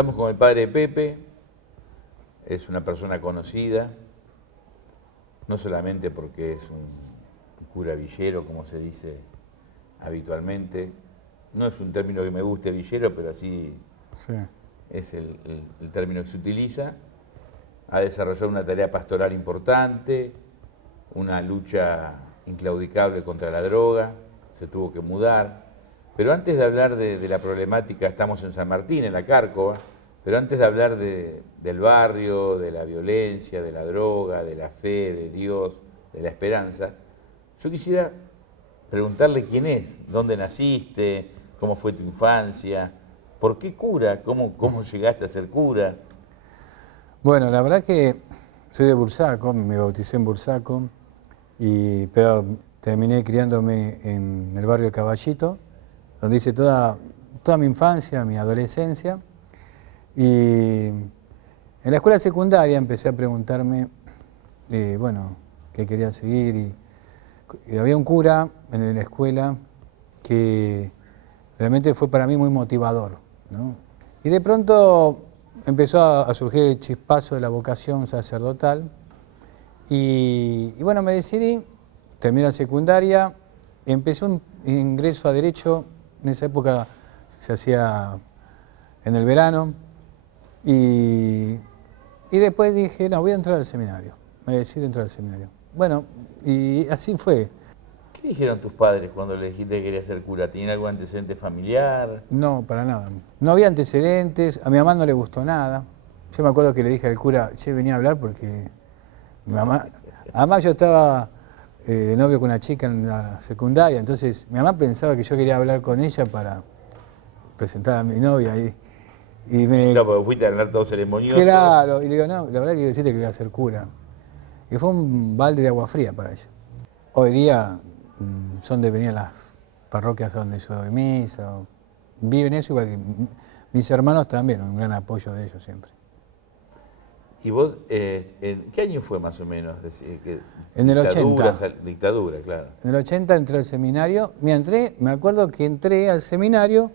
Estamos con el padre Pepe, es una persona conocida, no solamente porque es un cura villero, como se dice habitualmente. No es un término que me guste, villero, pero así Sí. es el término que se utiliza. Ha desarrollado una tarea pastoral importante, una lucha inclaudicable contra la droga, se tuvo que mudar. Pero antes de hablar de la problemática, estamos en San Martín, en la Cárcova, pero antes de hablar del barrio, de la violencia, de la droga, de la fe, de Dios, de la esperanza, yo quisiera preguntarle quién es, dónde naciste, cómo fue tu infancia, por qué cura, cómo llegaste a ser cura. Bueno, la verdad que soy de Bursaco, me bauticé en Bursaco, pero terminé criándome en el barrio de Caballito, donde hice toda mi infancia, mi adolescencia. Y en la escuela secundaria empecé a preguntarme, bueno, qué quería seguir. Y había un cura en la escuela que realmente fue para mí muy motivador, ¿no? Y de pronto empezó a surgir el chispazo de la vocación sacerdotal. Y bueno, me decidí, terminé la secundaria, empecé un ingreso a Derecho, en esa época se hacía en el verano, y después dije, no, voy a entrar al seminario, me decidí entrar al seminario. Bueno, y así fue. ¿Qué dijeron tus padres cuando le dijiste que querías ser cura? ¿Tenían algún antecedente familiar? No, para nada. No había antecedentes, a mi mamá no le gustó nada. Yo me acuerdo que le dije al cura, che, venía a hablar porque mi mamá... Además yo estaba de novio con una chica en la secundaria, entonces mi mamá pensaba que yo quería hablar con ella para presentar a mi novia y me... Claro, porque fuiste a hablar todo ceremonioso. Claro, y le digo, no, la verdad que quiero decirte que voy a ser cura. Y fue un balde de agua fría para ella. Hoy día son de venir a las parroquias donde yo doy misa, viven eso igual que mis hermanos también, un gran apoyo de ellos siempre. ¿Y vos, en qué año fue más o menos? En el 80. Dictadura, claro. En el 80 entré al seminario, me acuerdo que entré al seminario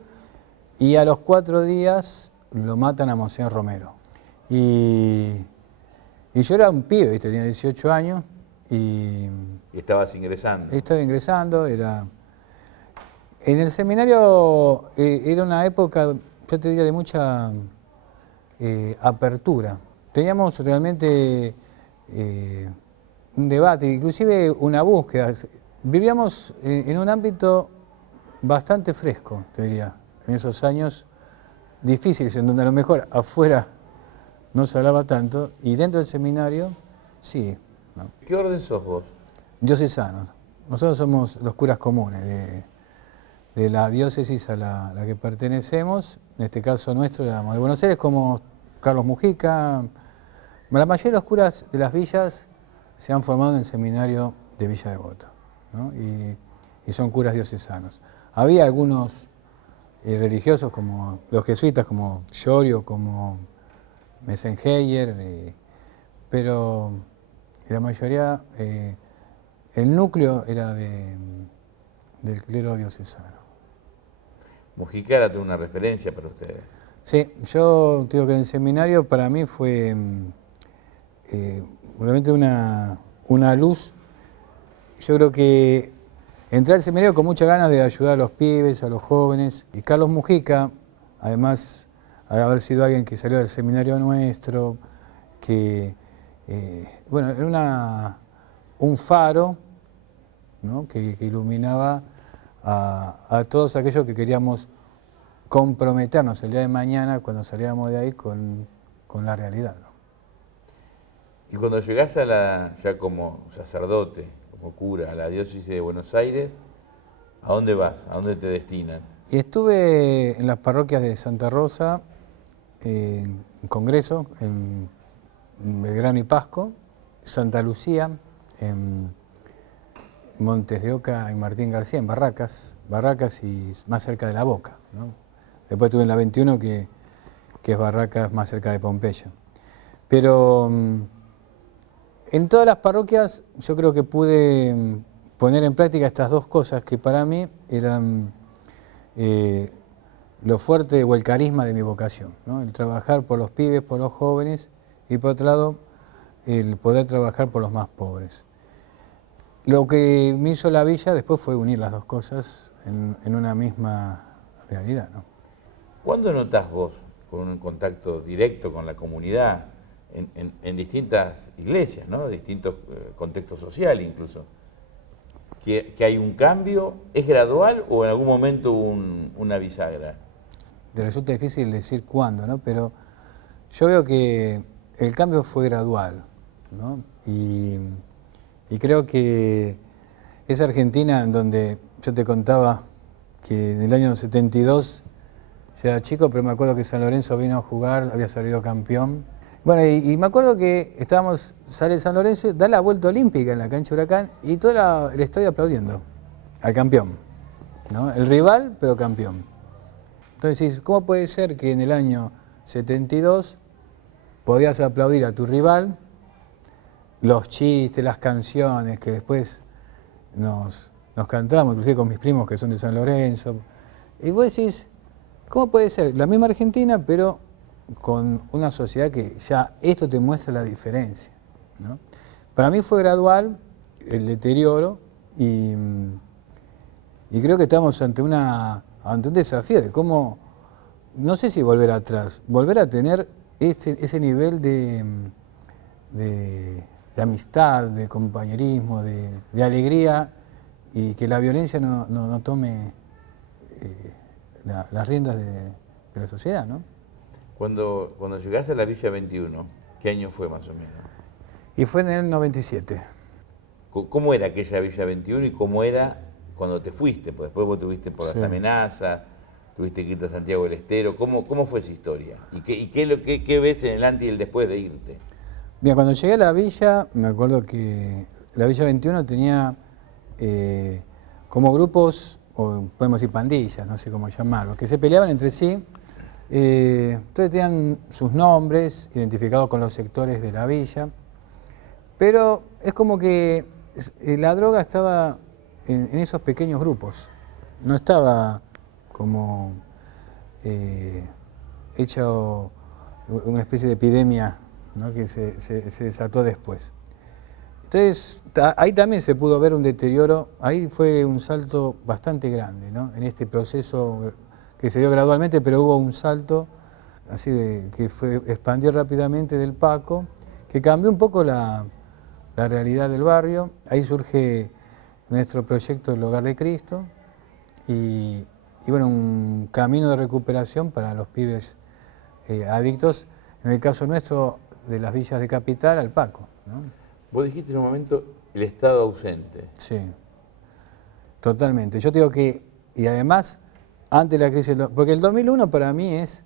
y a los 4 días lo matan a Monseñor Romero. Y yo era un pibe, ¿viste? Tenía 18 años y Estabas ingresando. estaba ingresando, En el seminario era una época, yo te diría, de mucha apertura. Teníamos realmente un debate, inclusive una búsqueda. Vivíamos en un ámbito bastante fresco, te diría, en esos años difíciles, en donde a lo mejor afuera no se hablaba tanto, y dentro del seminario, sí. ¿No? ¿Qué orden sos vos? Diocesanos. Nosotros somos los curas comunes de la diócesis a la que pertenecemos, en este caso nuestro, de Buenos Aires, como Carlos Mujica. La mayoría de los curas de las villas se han formado en el seminario de Villa Devoto, ¿no? Y son curas diocesanos. Había algunos religiosos, como los jesuitas, como Llorio, como Messengeyer, pero la mayoría, el núcleo era del clero diocesano. Mujica era una referencia para ustedes. Sí, yo digo que en el seminario para mí fue realmente una luz. Yo creo que entré al seminario con muchas ganas de ayudar a los pibes, a los jóvenes. Y Carlos Mujica, además de haber sido alguien que salió del seminario nuestro, que bueno, era un faro, ¿no? que iluminaba a todos aquellos que queríamos comprometernos el día de mañana cuando saliéramos de ahí con la realidad, ¿no? Y cuando llegás ya como sacerdote, como cura, a la diócesis de Buenos Aires, ¿a dónde vas? ¿A dónde te destinan? Y estuve en las parroquias de Santa Rosa, en Congreso, en Belgrano y Pasco, Santa Lucía, en Montes de Oca y Martín García, en Barracas y más cerca de La Boca, ¿no? Después estuve en la 21, que es Barracas, más cerca de Pompeya. Pero en todas las parroquias yo creo que pude poner en práctica estas dos cosas que para mí eran lo fuerte o el carisma de mi vocación, ¿no? El trabajar por los pibes, por los jóvenes, y por otro lado, el poder trabajar por los más pobres. Lo que me hizo la villa después fue unir las dos cosas en una misma realidad, ¿no? ¿Cuándo notás vos, con un contacto directo con la comunidad, en distintas iglesias, ¿no? Distintos contextos sociales incluso, que hay un cambio? ¿Es gradual o en algún momento hubo una bisagra? Le resulta difícil decir cuándo, ¿no? Pero yo veo que el cambio fue gradual, ¿no? Y creo que esa Argentina en donde yo te contaba que en el año 72 yo era chico, pero me acuerdo que San Lorenzo vino a jugar, había salido campeón. Bueno, y me acuerdo que sale San Lorenzo, da la vuelta olímpica en la cancha Huracán y todo el estadio aplaudiendo al campeón, ¿no? El rival, pero campeón. Entonces, ¿cómo puede ser que en el año 72 podías aplaudir a tu rival, los chistes, las canciones que después nos cantamos, inclusive con mis primos que son de San Lorenzo? Y vos decís, ¿cómo puede ser? La misma Argentina, pero con una sociedad que ya esto te muestra la diferencia, ¿no? Para mí fue gradual el deterioro y creo que estamos ante un desafío de cómo, no sé si volver atrás, volver a tener ese nivel de amistad, de compañerismo, de alegría, y que la violencia no tome las riendas de la sociedad, ¿no? Cuando llegaste a la Villa 21, ¿qué año fue más o menos? Y fue en el 97. ¿Cómo era aquella Villa 21 y cómo era cuando te fuiste? Pues después vos tuviste por las amenazas, tuviste que irte a Santiago del Estero. ¿Cómo fue esa historia? ¿Y qué ves en el antes y el después de irte? Bien, cuando llegué a la villa, me acuerdo que la Villa 21 tenía como grupos, o podemos decir pandillas, no sé cómo llamarlo, que se peleaban entre sí. Entonces tenían sus nombres identificados con los sectores de la villa, pero es como que la droga estaba en esos pequeños grupos, no estaba como hecha una especie de epidemia, ¿no? Que se desató después. Entonces ahí también se pudo ver un deterioro, ahí fue un salto bastante grande, ¿no? En este proceso que se dio gradualmente, pero hubo un salto así que expandió rápidamente del Paco, que cambió un poco la realidad del barrio. Ahí surge nuestro proyecto El Hogar de Cristo y bueno, un camino de recuperación para los pibes adictos, en el caso nuestro de las villas de Capital al Paco, ¿no? Vos dijiste en un momento el Estado ausente. Sí, totalmente. Yo digo que, y además, antes de la crisis, porque el 2001 para mí es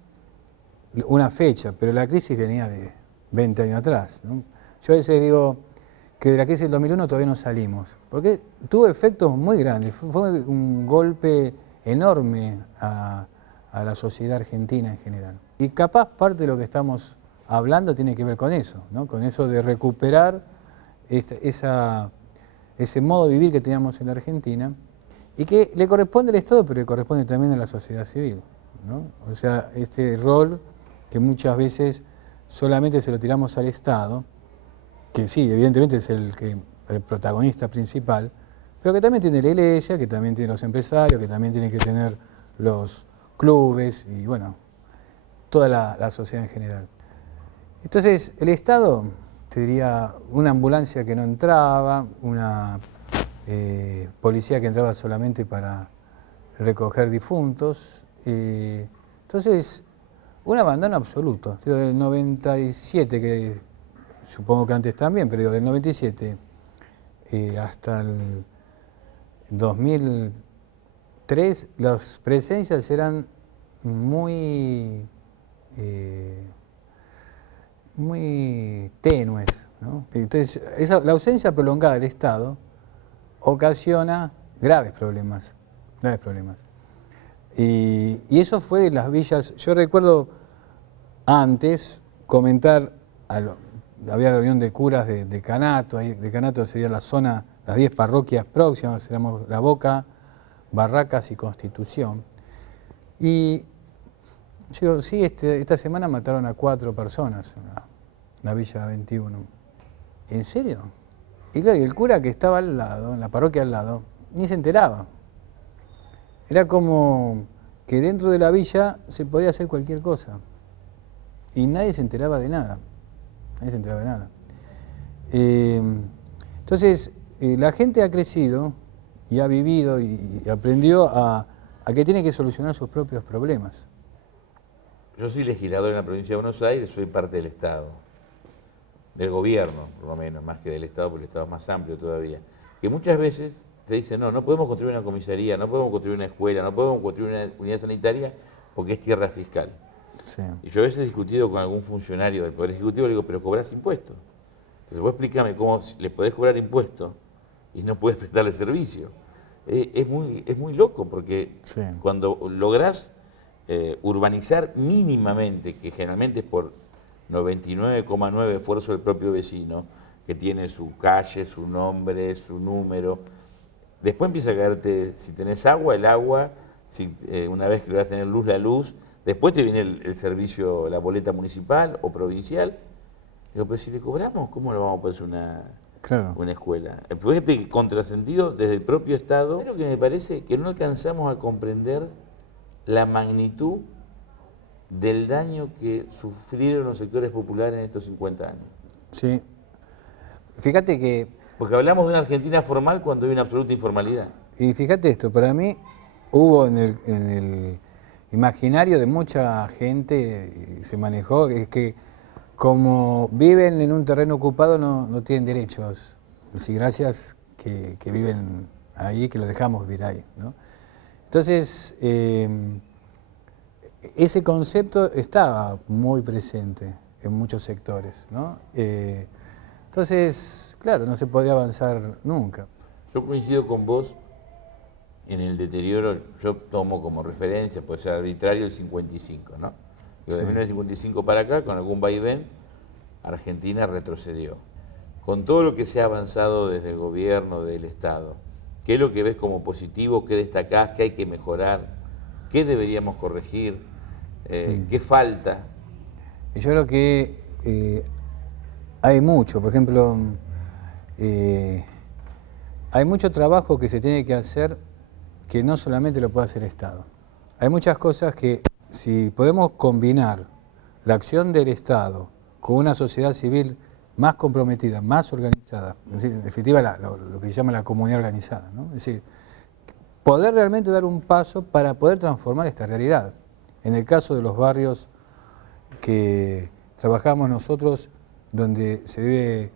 una fecha, pero la crisis venía de 20 años atrás, ¿no? Yo a veces digo que de la crisis del 2001 todavía no salimos, porque tuvo efectos muy grandes, fue un golpe enorme a la sociedad argentina en general. Y capaz parte de lo que estamos hablando tiene que ver con eso, ¿no? Con eso de recuperar ese modo de vivir que teníamos en la Argentina y que le corresponde al Estado, pero le corresponde también a la sociedad civil, ¿no? O sea, este rol que muchas veces solamente se lo tiramos al Estado, que sí, evidentemente es el protagonista principal, pero que también tiene la iglesia, que también tiene los empresarios, que también tiene que tener los clubes y bueno, toda la sociedad en general. Entonces, el Estado, te diría, una ambulancia que no entraba, una policía que entraba solamente para recoger difuntos. Entonces, un abandono absoluto. Digo, del 97, que supongo que antes también, pero digo, del 97 hasta el 2003, las presencias eran muy tenues, ¿no? Entonces, la ausencia prolongada del Estado ocasiona graves problemas. Y eso fue en las villas. Yo recuerdo antes comentar, había reunión de curas de Canato, de Canato sería la zona, las 10 parroquias próximas, seríamos La Boca, Barracas y Constitución. Y Yo digo, sí, esta semana mataron a 4 personas en la Villa 21. ¿En serio? Y claro, y el cura que estaba al lado, en la parroquia al lado, ni se enteraba. Era como que dentro de la villa se podía hacer cualquier cosa. Y nadie se enteraba de nada. Nadie se enteraba de nada. Entonces, la gente ha crecido y ha vivido y aprendió a que tiene que solucionar sus propios problemas. Yo soy legislador en la provincia de Buenos Aires, soy parte del Estado, del gobierno, por lo menos, más que del Estado, porque el Estado es más amplio todavía. Que muchas veces te dicen, no podemos construir una comisaría, no podemos construir una escuela, no podemos construir una unidad sanitaria porque es tierra fiscal. Sí. Y yo a veces he discutido con algún funcionario del Poder Ejecutivo, le digo, pero cobrás impuestos. Entonces vos explícame cómo le podés cobrar impuestos y no podés prestarle servicio. Es muy loco porque Sí. cuando lográs urbanizar mínimamente, que generalmente es por 99,9 esfuerzo del propio vecino, que tiene su calle, su nombre, su número, después empieza a caerte, si tenés agua, el agua, si, una vez que lográs tener luz, la luz, después te viene el servicio, la boleta municipal o provincial. Digo, pero si le cobramos, ¿cómo lo vamos a poner una escuela? Fíjate que contrasentido desde el propio Estado. Lo que me parece que no alcanzamos a comprender la magnitud del daño que sufrieron los sectores populares en estos 50 años. Sí. Fíjate que... Porque hablamos de una Argentina formal cuando hay una absoluta informalidad. Y fíjate esto, para mí hubo en el imaginario de mucha gente, se manejó, es que como viven en un terreno ocupado no tienen derechos. Sí, gracias que viven ahí, que lo dejamos vivir ahí, ¿no? Entonces, ese concepto estaba muy presente en muchos sectores, ¿no? Entonces, claro, no se podía avanzar nunca. Yo coincido con vos en el deterioro, yo tomo como referencia, puede ser arbitrario, el 55, ¿no? De 1955 para acá, con algún vaivén, Argentina retrocedió. Con todo lo que se ha avanzado desde el gobierno, del Estado, ¿qué es lo que ves como positivo? ¿Qué destacás? ¿Qué hay que mejorar? ¿Qué deberíamos corregir? ¿Qué falta? Yo creo que hay mucho, por ejemplo, hay mucho trabajo que se tiene que hacer que no solamente lo puede hacer el Estado. Hay muchas cosas que si podemos combinar la acción del Estado con una sociedad civil más comprometida, más organizada, en definitiva lo que se llama la comunidad organizada, ¿no? Es decir, poder realmente dar un paso para poder transformar esta realidad. En el caso de los barrios que trabajamos nosotros, donde se ve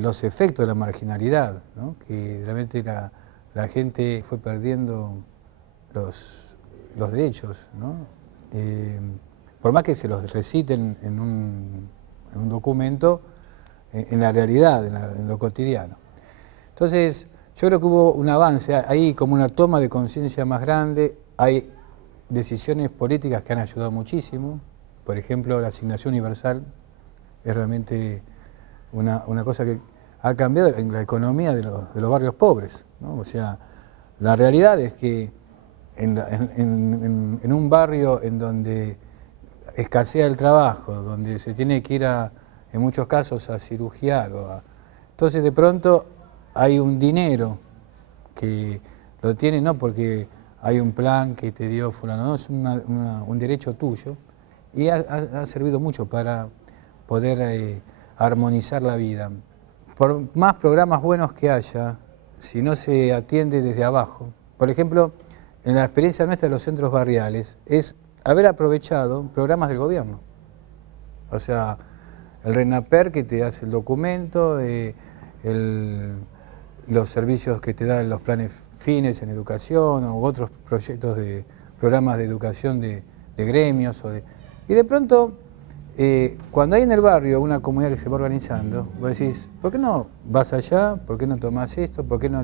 los efectos de la marginalidad, ¿no? Que realmente la gente fue perdiendo los derechos, ¿no? Por más que se los reciten en un documento, en la realidad, en lo cotidiano. Entonces, yo creo que hubo un avance, hay como una toma de conciencia más grande, hay decisiones políticas que han ayudado muchísimo. Por ejemplo, la asignación universal es realmente una cosa que ha cambiado en la economía de los barrios pobres, ¿no? O sea, la realidad es que en un barrio en donde escasea el trabajo, donde se tiene que ir en muchos casos a cirugiar, entonces de pronto hay un dinero que lo tiene no porque hay un plan que te dio fulano, no, es un derecho tuyo y ha servido mucho para poder armonizar la vida. Por más programas buenos que haya, si no se atiende desde abajo, por ejemplo, en la experiencia nuestra de los centros barriales, es haber aprovechado programas del gobierno. O sea, el RENAPER que te hace el documento, los servicios que te dan los planes fines en educación u otros proyectos de programas de educación de gremios. Y de pronto, cuando hay en el barrio una comunidad que se va organizando, vos decís, ¿por qué no vas allá? ¿Por qué no tomás esto? ¿Por qué no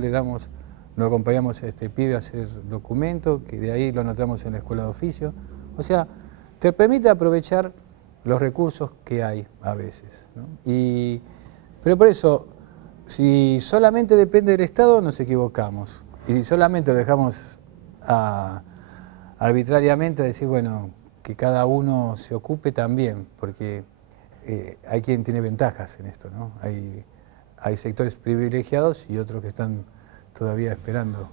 no acompañamos a este pibe a hacer documento, que de ahí lo anotamos en la escuela de oficio? O sea, te permite aprovechar los recursos que hay a veces, ¿no? Pero por eso, si solamente depende del Estado, nos equivocamos. Y si solamente lo dejamos arbitrariamente a decir, bueno, que cada uno se ocupe también, porque hay quien tiene ventajas en esto, ¿no? Hay sectores privilegiados y otros que están todavía esperando.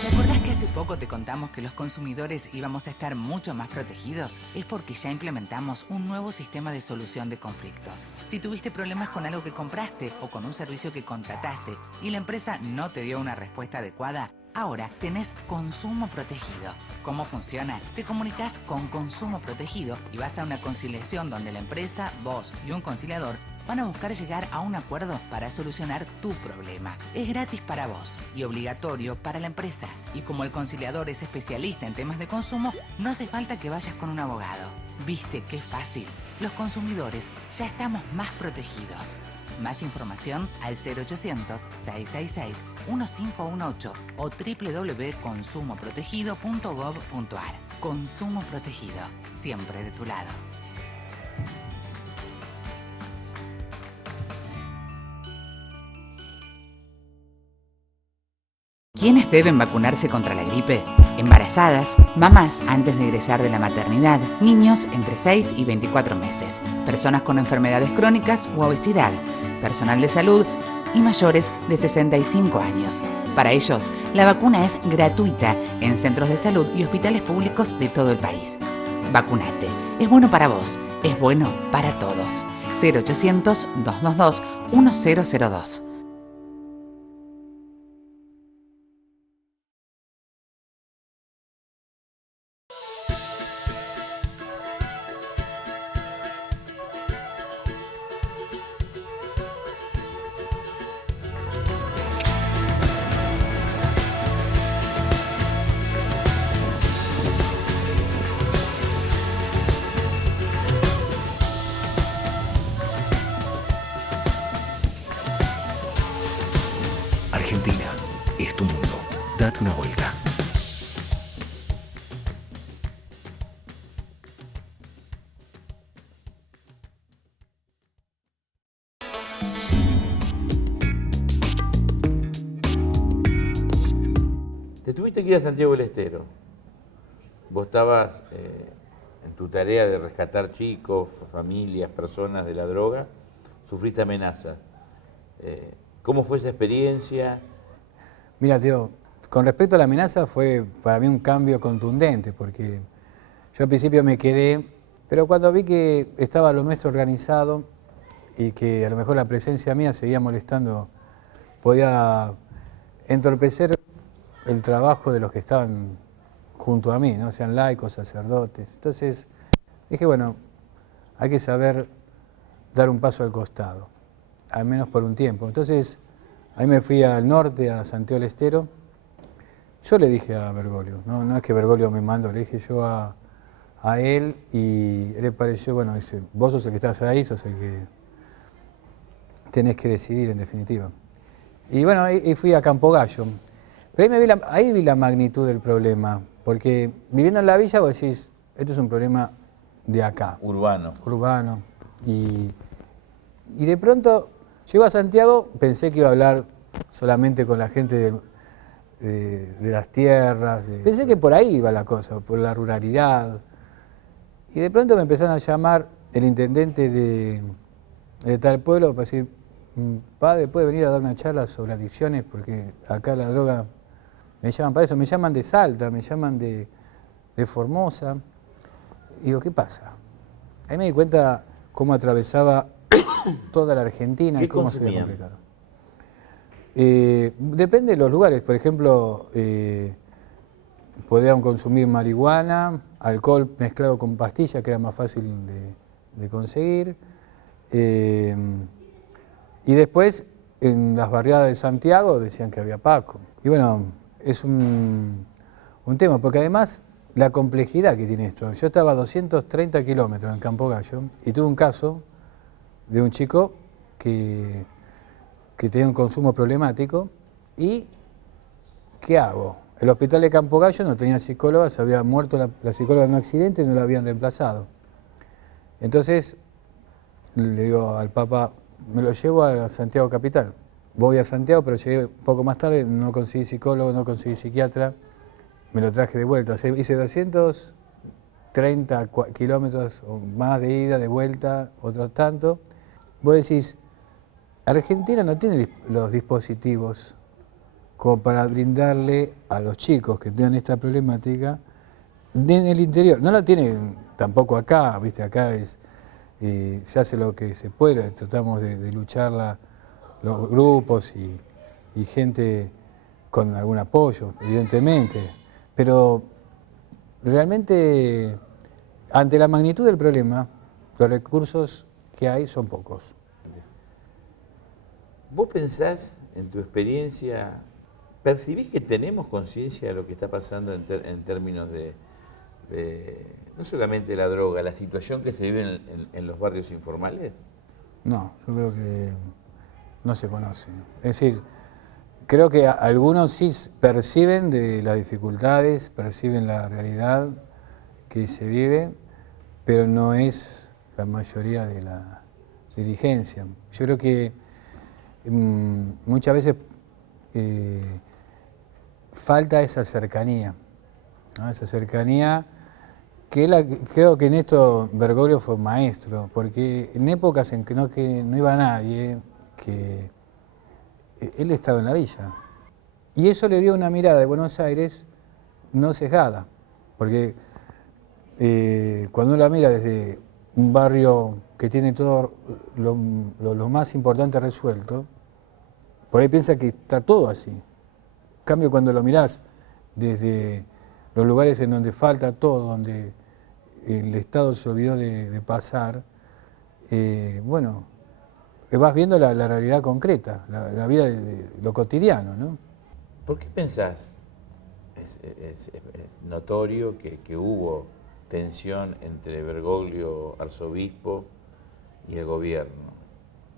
¿Te acordás que hace poco te contamos que los consumidores íbamos a estar mucho más protegidos? Es porque ya implementamos un nuevo sistema de solución de conflictos. Si tuviste problemas con algo que compraste o con un servicio que contrataste y la empresa no te dio una respuesta adecuada, ahora tenés Consumo Protegido. ¿Cómo funciona? Te comunicas con Consumo Protegido y vas a una conciliación donde la empresa, vos y un conciliador van a buscar llegar a un acuerdo para solucionar tu problema. Es gratis para vos y obligatorio para la empresa. Y como el conciliador es especialista en temas de consumo, no hace falta que vayas con un abogado. ¿Viste qué fácil? Los consumidores ya estamos más protegidos. Más información al 0800-666-1518 o www.consumoprotegido.gov.ar. Consumo Protegido, siempre de tu lado. ¿Quiénes deben vacunarse contra la gripe? Embarazadas, mamás antes de egresar de la maternidad, niños entre 6 y 24 meses, personas con enfermedades crónicas u obesidad, personal de salud y mayores de 65 años. Para ellos, la vacuna es gratuita en centros de salud y hospitales públicos de todo el país. Vacunate. Es bueno para vos. Es bueno para todos. 0800-222-1002. Argentina es tu mundo. Date una vuelta. Te tuviste que ir a Santiago del Estero. Vos estabas en tu tarea de rescatar chicos, familias, personas de la droga. Sufriste amenazas. ¿Cómo fue esa experiencia? Mira, tío, con respecto a la amenaza fue para mí un cambio contundente, porque yo al principio me quedé, pero cuando vi que estaba lo nuestro organizado y que a lo mejor la presencia mía seguía molestando, podía entorpecer el trabajo de los que estaban junto a mí, ¿no? Sean laicos, sacerdotes. Entonces dije, bueno, hay que saber dar un paso al costado, al menos por un tiempo. Entonces ahí me fui al norte, a Santiago del Estero. Yo le dije a Bergoglio, no es que Bergoglio me mandó, le dije yo a él y él le pareció, bueno, dice, vos sos el que estás ahí, sos el que tenés que decidir en definitiva. Y bueno, ahí fui a Campo Gallo. Pero ahí vi la magnitud del problema, porque viviendo en la villa vos decís, esto es un problema de acá. Urbano. Urbano. Y de pronto llego a Santiago, pensé que iba a hablar solamente con la gente de las tierras. Pensé que por ahí iba la cosa, por la ruralidad. Y de pronto me empezaron a llamar el intendente de tal pueblo para decir, padre, ¿puede venir a dar una charla sobre adicciones? Porque acá la droga, me llaman para eso, me llaman de Salta, me llaman de Formosa. Y digo, ¿qué pasa? Ahí me di cuenta cómo atravesaba toda la Argentina y cómo se había complicado. Depende de los lugares, por ejemplo, podían consumir marihuana, alcohol mezclado con pastillas, que era más fácil de conseguir. Y después, en las barriadas de Santiago, decían que había Paco. Y bueno, es un tema, porque además la complejidad que tiene esto. Yo estaba a 230 kilómetros en Campo Gallo y tuve un caso de un chico que tenía un consumo problemático y ¿qué hago? El hospital de Campo Gallo no tenía psicóloga, se había muerto la psicóloga en un accidente y no la habían reemplazado. Entonces le digo al Papa, me lo llevo a Santiago Capital. Voy a Santiago, pero llegué un poco más tarde, no conseguí psicólogo, no conseguí psiquiatra, me lo traje de vuelta. Hice 230 30 kilómetros o más de ida, de vuelta, otros tanto. Vos decís, Argentina no tiene los dispositivos como para brindarle a los chicos que tengan esta problemática en el interior. No la tienen tampoco acá, ¿viste? Acá se hace lo que se puede, tratamos de lucharla los grupos y gente con algún apoyo, evidentemente, pero realmente ante la magnitud del problema, los recursos que hay son pocos. ¿Vos pensás, en tu experiencia, percibís que tenemos conciencia de lo que está pasando en términos de no solamente la droga, la situación que se vive en los barrios informales? No, yo creo que no se conoce. Es decir, creo que algunos sí perciben de las dificultades, perciben la realidad que se vive, pero no es la mayoría de la dirigencia. Yo creo que muchas veces falta esa cercanía, ¿no? Esa cercanía que creo que en esto Bergoglio fue maestro, porque en épocas en que no iba nadie, que él estaba en la villa. Y eso le dio una mirada de Buenos Aires no sesgada, porque cuando uno la mira desde un barrio que tiene todo lo más importante resuelto, por ahí piensa que está todo así. En cambio, cuando lo mirás desde los lugares en donde falta todo, donde el Estado se olvidó de pasar, bueno, vas viendo la realidad concreta, la vida de lo cotidiano, ¿no? ¿Por qué pensás? Es notorio que hubo tensión entre Bergoglio, arzobispo, y el gobierno.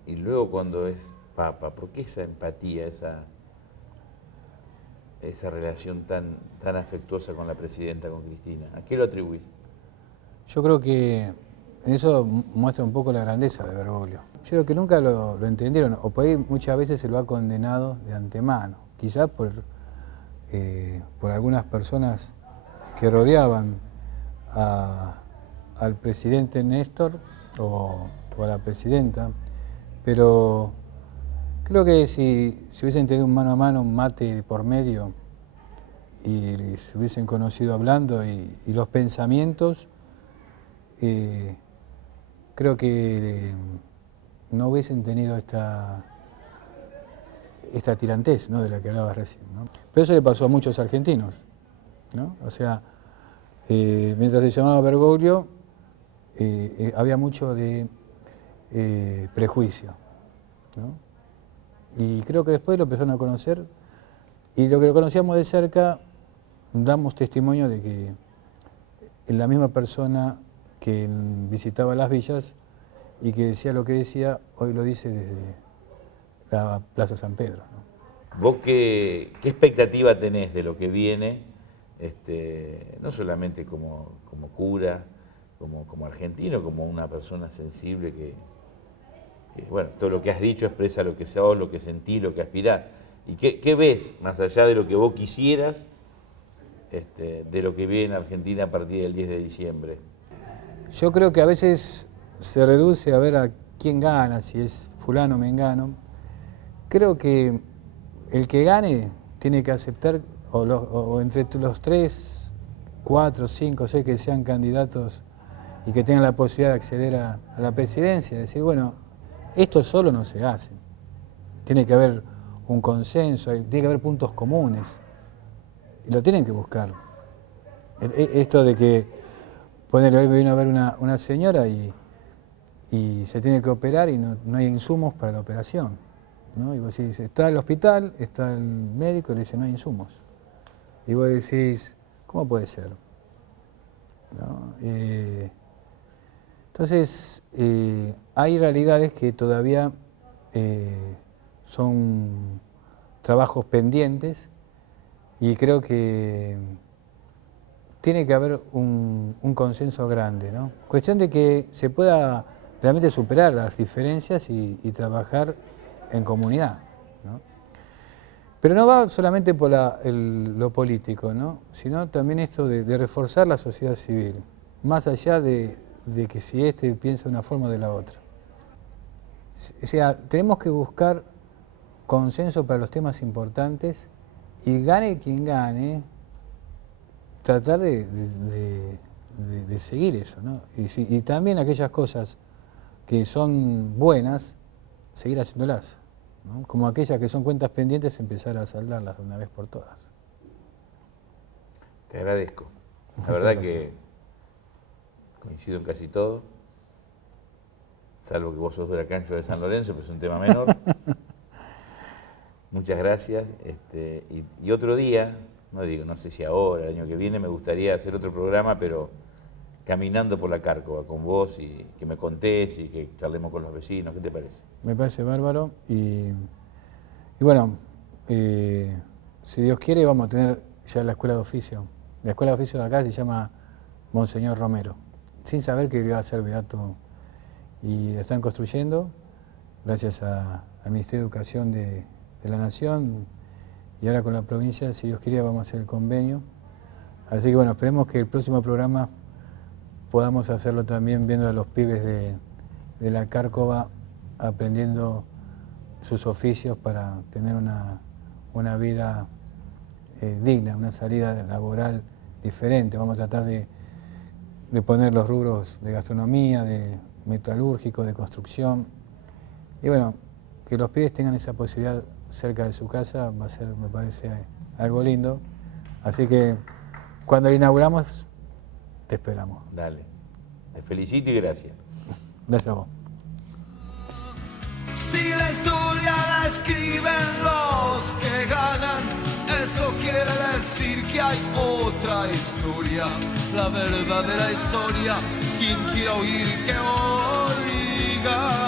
Y luego cuando es papa, ¿por qué esa empatía, esa relación tan afectuosa con la presidenta, con Cristina? ¿A qué lo atribuís? Yo creo que en eso muestra un poco la grandeza de Bergoglio. Yo creo que nunca lo entendieron, o por ahí muchas veces se lo ha condenado de antemano, quizás por algunas personas que rodeaban al presidente Néstor o a la presidenta, pero creo que si hubiesen tenido un mano a mano, un mate por medio, y se hubiesen conocido hablando y los pensamientos, creo que no hubiesen tenido esta tirantez, ¿no?, de la que hablabas recién, ¿no? Pero eso le pasó a muchos argentinos, ¿no? O sea, mientras se llamaba Bergoglio, había mucho de prejuicio, ¿no? Y creo que después lo empezaron a conocer, y lo que lo conocíamos de cerca, damos testimonio de que la misma persona que visitaba las villas y que decía lo que decía, hoy lo dice desde la Plaza San Pedro, ¿no? ¿Vos qué expectativa tenés de lo que viene, no solamente como cura, como argentino, como una persona sensible que, bueno, todo lo que has dicho expresa lo que sos, lo que sentís, lo que aspirás? ¿Y qué ves, más allá de lo que vos quisieras, de lo que viene en Argentina a partir del 10 de diciembre? Yo creo que a veces se reduce a ver a quién gana, si es fulano o mengano. Creo que el que gane tiene que aceptar, o entre los 3, 4, 5, 6 que sean candidatos y que tengan la posibilidad de acceder a la presidencia, decir, bueno, esto solo no se hace. Tiene que haber un consenso, tiene que haber puntos comunes. Y lo tienen que buscar. Esto de que, ponele, hoy me vino a ver una señora y se tiene que operar y no hay insumos para la operación, ¿no? Y vos decís, está el hospital, está el médico, y le dice, no hay insumos. Y vos decís, ¿cómo puede ser? ¿No? Entonces, hay realidades que todavía son trabajos pendientes, y creo que tiene que haber un consenso grande, ¿no? Cuestión de que se pueda realmente superar las diferencias y trabajar en comunidad, ¿no? Pero no va solamente por lo político, ¿no?, sino también esto de reforzar la sociedad civil. más allá de que si este piensa de una forma o de la otra. O sea, tenemos que buscar consenso para los temas importantes y gane quien gane, tratar de seguir eso, ¿no? Y también aquellas cosas que son buenas, seguir haciéndolas, ¿no? Como aquellas que son cuentas pendientes, empezar a saldarlas de una vez por todas. Te agradezco. La Muchas verdad gracias. que coincido en casi todo, salvo que vos sos de Huracán, yo de San Lorenzo, pero es un tema menor. Muchas gracias. Y otro día, no sé si ahora, el año que viene, me gustaría hacer otro programa, pero caminando por la Cárcova con vos y que me contés y que charlemos con los vecinos. ¿Qué te parece? Me parece bárbaro y bueno, si Dios quiere vamos a tener ya la escuela de oficio. La escuela de oficio de acá se llama Monseñor Romero, sin saber que iba a ser beato, y la están construyendo gracias al Ministerio de Educación de la Nación, y ahora con la provincia, si Dios quiere, vamos a hacer el convenio. Así que bueno, esperemos que el próximo programa podamos hacerlo también viendo a los pibes de la Cárcova aprendiendo sus oficios para tener una vida digna, una salida laboral diferente. Vamos a tratar de poner los rubros de gastronomía, de metalúrgico, de construcción. Y bueno, que los pibes tengan esa posibilidad cerca de su casa va a ser, me parece, algo lindo. Así que cuando lo inauguramos, te esperamos. Dale. Te felicito y gracias. Gracias a vos. Si la historia la escriben los que ganan, eso quiere decir que hay otra historia, la verdadera historia. Quien quiera oír que oiga.